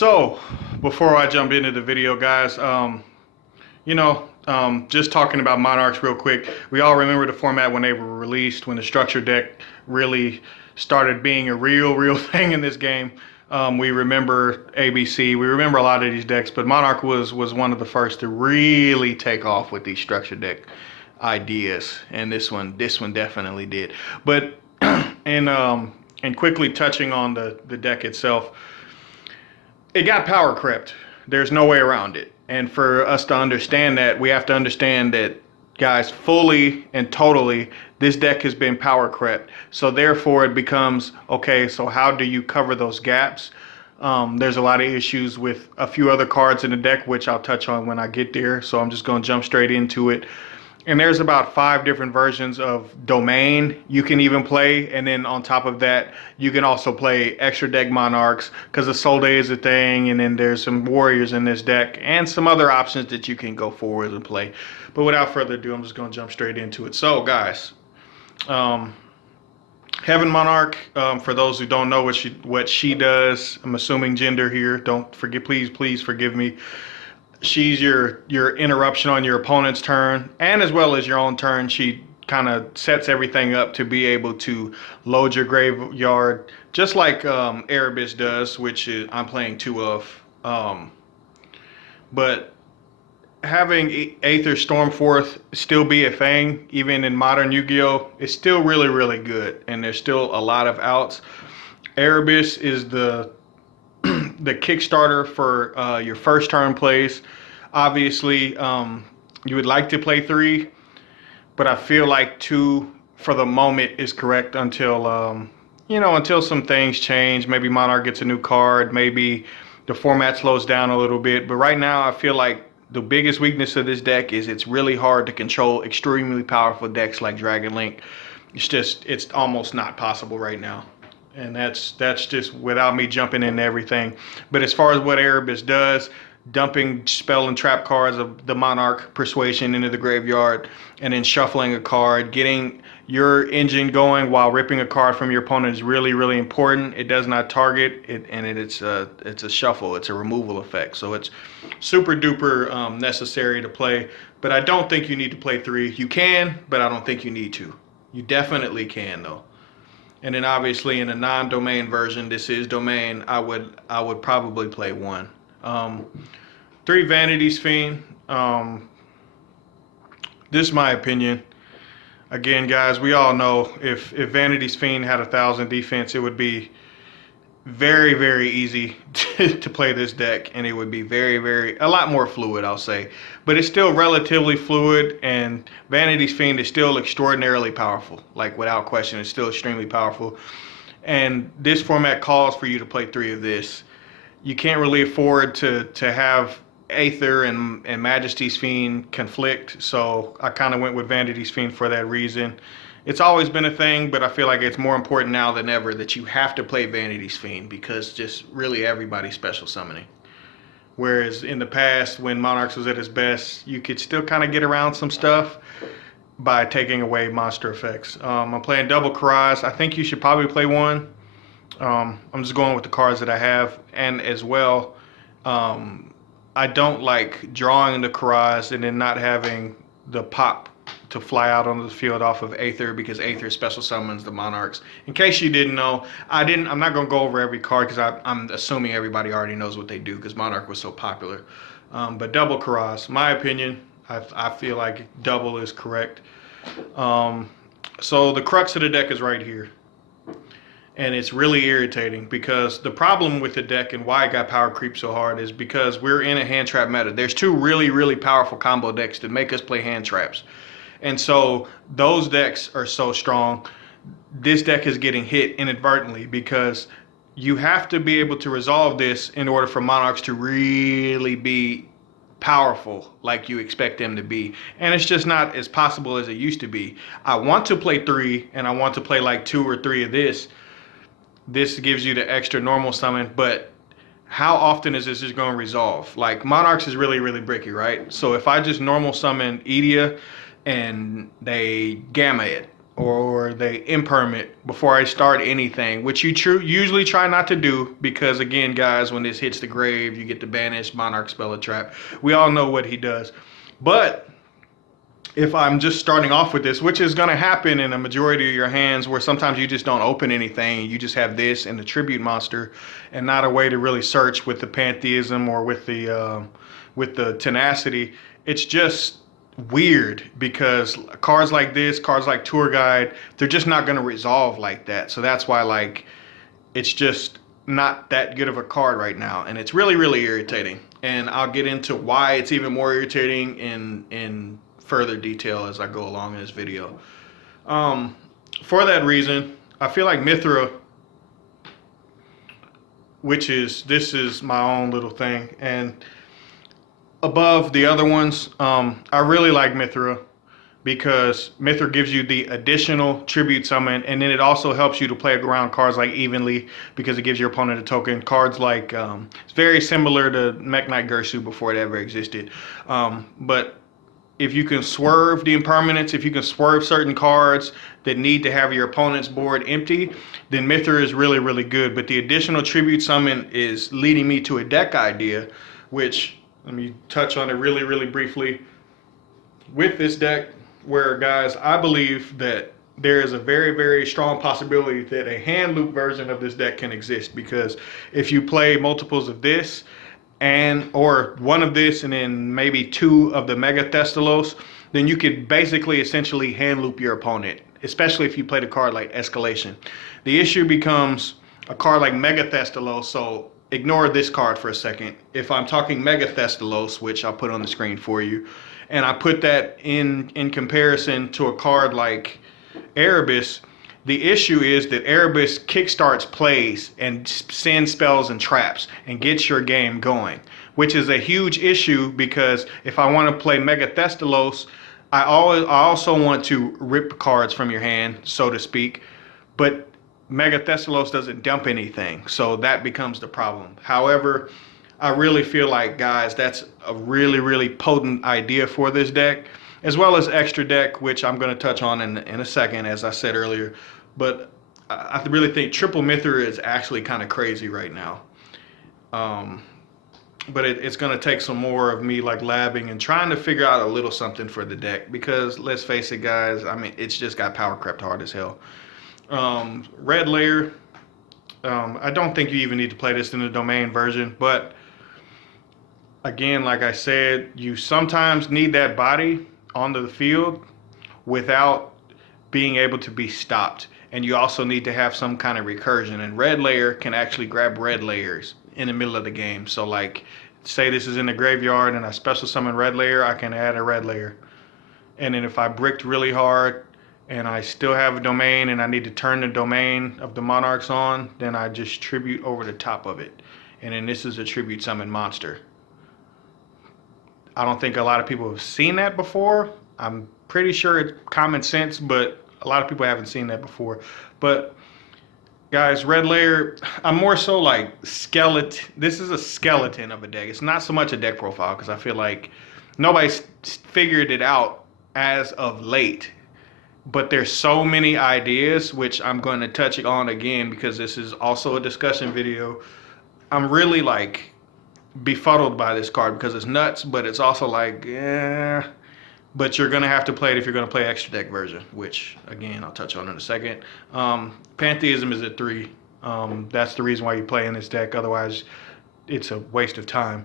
So, before I jump into the video, guys, just talking about Monarchs real quick. We all remember the format when they were released, when the structure deck really started being a real thing in this game. We remember ABC, we remember a lot of these decks, but Monarch was one of the first to really take off with these structure deck ideas, and this one definitely did. But and quickly touching on the deck itself, it got power crept. There's no way around it. And for us to understand that, we have to understand that, guys, fully and totally, this deck has been power crept. So therefore, it becomes, okay, so how do you cover those gaps? There's a lot of issues with a few other cards in the deck, which I'll touch on when I get there. So I'm just going to jump straight into it. And there's about 5 different versions of Domain you can even play. And then on top of that, you can also play extra deck Monarchs because the Soul Day is a thing. And then there's some Warriors in this deck and some other options that you can go forward and play. But without further ado, I'm just going to jump straight into it. So, guys, Heaven Monarch, for those who don't know what she does, I'm assuming gender here. Don't forget, please forgive me. She's your interruption on your opponent's turn, and as well as your own turn. She kind of sets everything up to be able to load your graveyard, just like Erebus does, which I'm playing 2 of. But having Aether Stormforth still be a thing, even in modern Yu-Gi-Oh!, is still really good, and there's still a lot of outs. Erebus is the Kickstarter for your first turn plays. Obviously, you would like to play 3, but I feel like 2 for the moment is correct until until some things change. Maybe Monarch gets a new card, maybe the format slows down a little bit. But right now, I feel like the biggest weakness of this deck is it's really hard to control extremely powerful decks like Dragon Link. It's almost not possible right now. And that's just without me jumping into everything. But as far as what Erebus does, dumping spell and trap cards of the Monarch Persuasion into the graveyard, and then shuffling a card, getting your engine going while ripping a card from your opponent is really important. It does not target it, and it's a shuffle. It's a removal effect. So it's super duper necessary to play. But I don't think you need to play 3. You can, but I don't think you need to. You definitely can though. And then obviously in a non-domain version, this is domain, I would probably play 1. 3 Vanity's Fiend. This is my opinion. Again, guys, we all know if Vanity's Fiend had 1,000 defense, it would be very easy to play this deck, and it would be a lot more fluid, I'll say. But it's still relatively fluid, and Vanity's Fiend is still extraordinarily powerful. Like, without question, it's still extremely powerful. And this format calls for you to play 3 of this. You can't really afford to have Aether and Majesty's Fiend conflict, so I kind of went with Vanity's Fiend for that reason. It's always been a thing, but I feel like it's more important now than ever that you have to play Vanity's Fiend because just really everybody's special summoning. Whereas in the past, when Monarchs was at its best, you could still kind of get around some stuff by taking away monster effects. I'm playing double Karaz. I think you should probably play 1. I'm just going with the cards that I have, and as well, I don't like drawing the Karaz and then not having the pop to fly out onto the field off of Aether, because Aether special summons the Monarchs. In case you didn't know, I'm not going to go over every card because I'm assuming everybody already knows what they do because Monarch was so popular. But double Karaz, my opinion, I feel like double is correct. So the crux of the deck is right here. And it's really irritating because the problem with the deck and why it got power creep so hard is because we're in a hand trap meta. There's 2 really powerful combo decks that make us play hand traps. And so those decks are so strong. This deck is getting hit inadvertently because you have to be able to resolve this in order for Monarchs to really be powerful like you expect them to be. And it's just not as possible as it used to be. I want to play 3 and I want to play like 2 or 3 of this. This gives you the extra normal summon, but how often is this just going to resolve? Like, Monarchs is really bricky, right? So if I just normal summon Edia and they gamma it, or they impermit before I start anything, which you usually try not to do because, again, guys, when this hits the grave, you get to banish Monarch Spell of Trap. We all know what he does. But if I'm just starting off with this, which is going to happen in a majority of your hands where sometimes you just don't open anything, you just have this and the tribute monster and not a way to really search with the pantheism or with the tenacity, it's just weird because cards like this, cards like Tour Guide, they're just not going to resolve like that. So that's why, like, it's just not that good of a card right now, and it's really, really irritating. And I'll get into why it's even more irritating in further detail as I go along in this video. For that reason, I feel like Mithra, this is my own little thing, and above the other ones, I really like Mithra because Mithra gives you the additional tribute summon, and then it also helps you to play around cards like evenly because it gives your opponent a token. Cards like, it's very similar to Mech Knight Gersu before it ever existed. But if you can swerve the impermanence, if you can swerve certain cards that need to have your opponent's board empty, then Mithra is really, really good. But the additional tribute summon is leading me to a deck idea, which, let me touch on it really, really briefly. With this deck, where, guys, I believe that there is a very, very strong possibility that a hand loop version of this deck can exist, because if you play multiples of this, or one of this and then maybe two of the Mega Thestalos, then you could basically essentially hand loop your opponent, especially if you played a card like Escalation. The issue becomes a card like Mega Thestalos, so ignore this card for a second. If I'm talking Mega Thestalos, which I'll put on the screen for you, and I put that in comparison to a card like Erebus, the issue is that Erebus kickstarts plays and sends spells and traps and gets your game going, which is a huge issue because if I want to play Mega Thestalos, I also want to rip cards from your hand, so to speak, but Mega Thestalos doesn't dump anything, so that becomes the problem. However, I really feel like, guys, that's a really, really potent idea for this deck, as well as extra deck, which I'm going to touch on in a second, as I said earlier. But I really think Triple Mithra is actually kind of crazy right now. But it's going to take some more of me like labbing and trying to figure out a little something for the deck, because let's face it, guys, I mean, it's just got power crept hard as hell. Red Layer, I don't think you even need to play this in the domain version, but again, like I said, you sometimes need that body onto the field without being able to be stopped. And you also need to have some kind of recursion. And Red Layer can actually grab red layers in the middle of the game. So like, say this is in the graveyard and I special summon Red Layer, I can add a Red Layer. And then if I bricked really hard and I still have a domain and I need to turn the domain of the Monarchs on, then I just tribute over the top of it. And then this is a tribute summon monster. I don't think a lot of people have seen that before. I'm pretty sure it's common sense, but a lot of people haven't seen that before. But guys, Red Layer, I'm more so like skeleton. This is a skeleton of a deck. It's not so much a deck profile because I feel like nobody's figured it out as of late. But there's so many ideas, which I'm going to touch on again because this is also a discussion video. I'm really like befuddled by this card because it's nuts, but it's also like, yeah. But you're going to have to play it if you're going to play extra deck version, which, again, I'll touch on in a second. Pantheism is at 3. That's the reason why you play in this deck. Otherwise, it's a waste of time.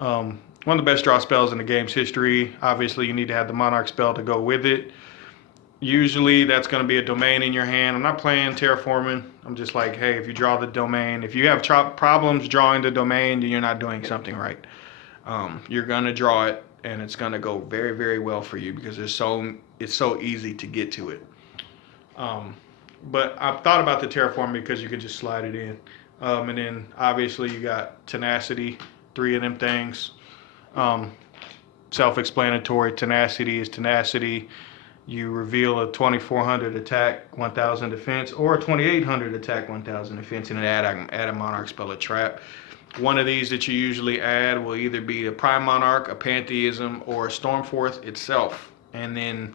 One of the best draw spells in the game's history. Obviously, you need to have the Monarch spell to go with it. Usually, that's going to be a domain in your hand. I'm not playing Terraforming. I'm just like, hey, if you draw the domain, if you have problems drawing the domain, then you're not doing something right. You're going to draw it, and it's going to go very, very well for you because it's so easy to get to it. But I've thought about the Terraform because you can just slide it in. And then obviously you got Tenacity, 3 of them things. Self-explanatory. Tenacity is tenacity. You reveal a 2400 attack, 1000 defense, or a 2800 attack, 1000 defense, and then add a Monarch spell, a trap. One of these that you usually add will either be a Prime Monarch, a Pantheism, or a Stormforth itself. And then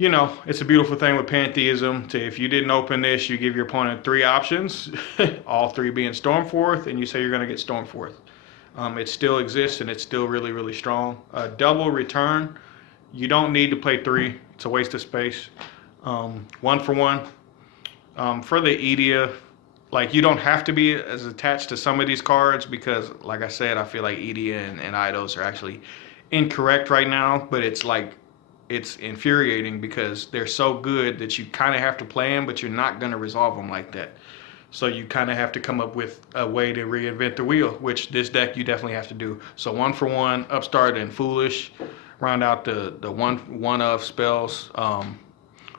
you know, it's a beautiful thing with pantheism. To if you didn't open this, you give your opponent 3 options, all 3 being Stormforth, and you say you're going to get Stormforth. It still exists, and it's still really, really strong. Double return. You don't need to play 3. It's a waste of space. 1 for 1. For the Edia, like, you don't have to be as attached to some of these cards because, like I said, I feel like Edia and Eidos are actually incorrect right now. But it's like, it's infuriating because they're so good that you kind of have to play them, but you're not going to resolve them like that. So you kind of have to come up with a way to reinvent the wheel, which this deck you definitely have to do. So 1 for 1, Upstart and Foolish, round out the one of spells.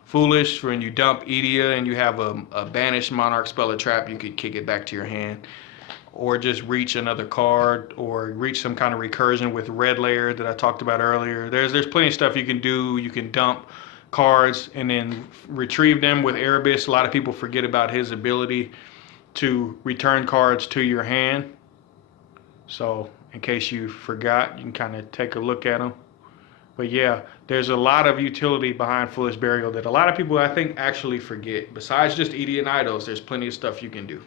Foolish, when you dump Edia and you have a banished Monarch spell or trap, you could kick it back to your hand. Or just reach another card, or reach some kind of recursion with Red Layer that I talked about earlier. There's plenty of stuff you can do. You can dump cards and then retrieve them with Erebus. A lot of people forget about his ability to return cards to your hand. So in case you forgot, you can kind of take a look at them. But yeah, there's a lot of utility behind Foolish Burial that a lot of people, I think, actually forget. Besides just Edia and Eidos, there's plenty of stuff you can do.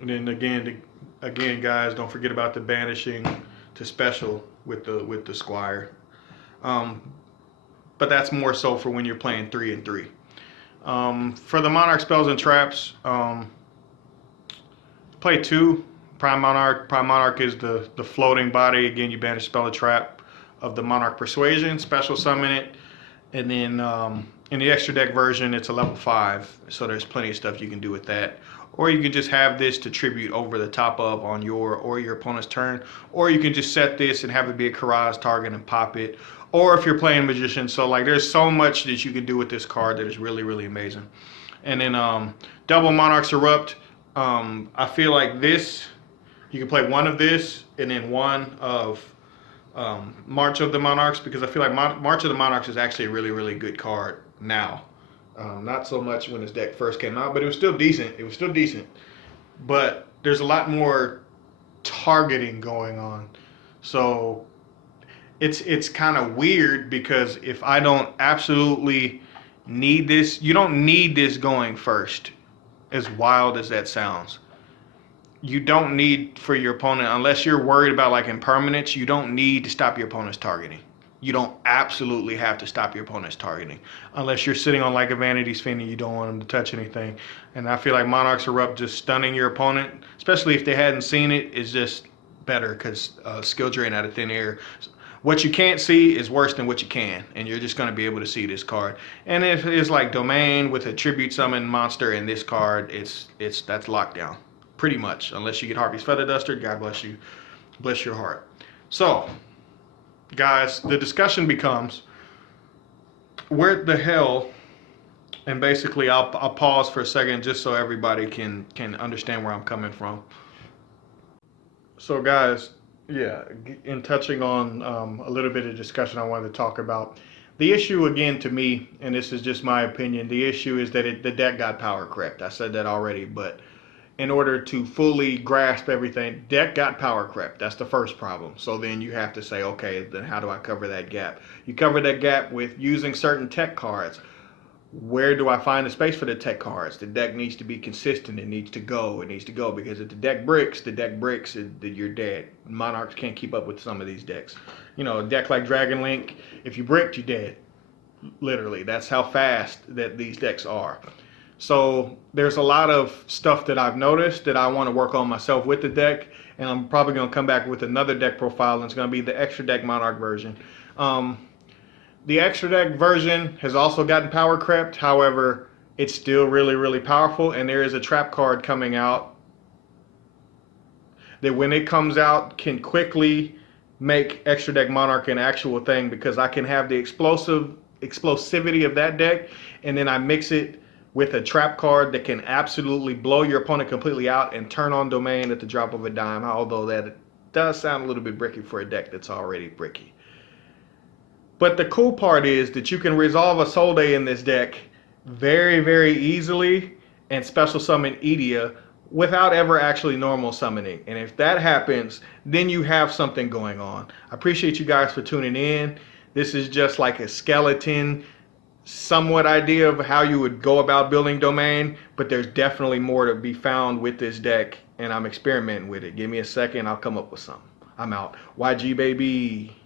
And then again, guys, don't forget about the banishing to special with the Squire. But that's more so for when you're playing 3 and 3. For the Monarch spells and traps, play 2 Prime Monarch. Prime Monarch is the floating body. Again, you banish spell or trap of the Monarch Persuasion, special summon it, and then in the extra deck version, it's a level 5. So there's plenty of stuff you can do with that. Or you can just have this to tribute over the top of on your or your opponent's turn. Or you can just set this and have it be a Karaz target and pop it. Or if you're playing Magician. So like there's so much that you can do with this card that is really, really amazing. And then double Monarchs Erupt. I feel like this, you can play 1 of this and then 1 of March of the Monarchs, because I feel like March of the Monarchs is actually a really, really good card now. Not so much when this deck first came out, but it was still decent. But there's a lot more targeting going on. So it's kind of weird because if I don't absolutely need this, you don't need this going first, as wild as that sounds. You don't need for your opponent, unless you're worried about like impermanence, you don't need to stop your opponent's targeting. You don't absolutely have to stop your opponent's targeting unless you're sitting on like a Vanity's Fiend and you don't want them to touch anything. And I feel like Monarchs Erupt just stunning your opponent, especially if they hadn't seen it, is just better because skill drain out of thin air. What you can't see is worse than what you can, and you're just going to be able to see this card. And if it's like Domain with a tribute summon monster in this card, that's lockdown pretty much, unless you get Harpy's Feather Duster. God bless you, bless your heart. So guys, the discussion becomes, where the hell, and basically I'll pause for a second just so everybody can understand where I'm coming from. So guys, yeah, in touching on a little bit of discussion I wanted to talk about, the issue again to me, and this is just my opinion, the issue is that the deck got power crept. I said that already, but in order to fully grasp everything, deck got power crept. That's the first problem. So then you have to say, okay, then how do I cover that gap? You cover that gap with using certain tech cards. Where do I find the space for the tech cards? The deck needs to be consistent. It needs to go. It needs to go, because if the deck bricks, you're dead. Monarchs can't keep up with some of these decks. You know, a deck like Dragon Link, if you bricked, you're dead. Literally, that's how fast that these decks are. So there's a lot of stuff that I've noticed that I want to work on myself with the deck, and I'm probably going to come back with another deck profile, and it's going to be the extra deck Monarch version. The extra deck version has also gotten power crept. However, it's still really, really powerful, and there is a trap card coming out that when it comes out can quickly make extra deck Monarch an actual thing, because I can have the explosivity of that deck, and then I mix it with a trap card that can absolutely blow your opponent completely out and turn on Domain at the drop of a dime, although that does sound a little bit bricky for a deck that's already bricky. But the cool part is that you can resolve a Soul Day in this deck very, very easily and special summon Edia without ever actually normal summoning. And if that happens, then you have something going on. I appreciate you guys for tuning in. This is just like a skeleton, somewhat idea of how you would go about building domain, but there's definitely more to be found with this deck, and I'm experimenting with it. Give me a second, I'll come up with something. I'm out. YG baby.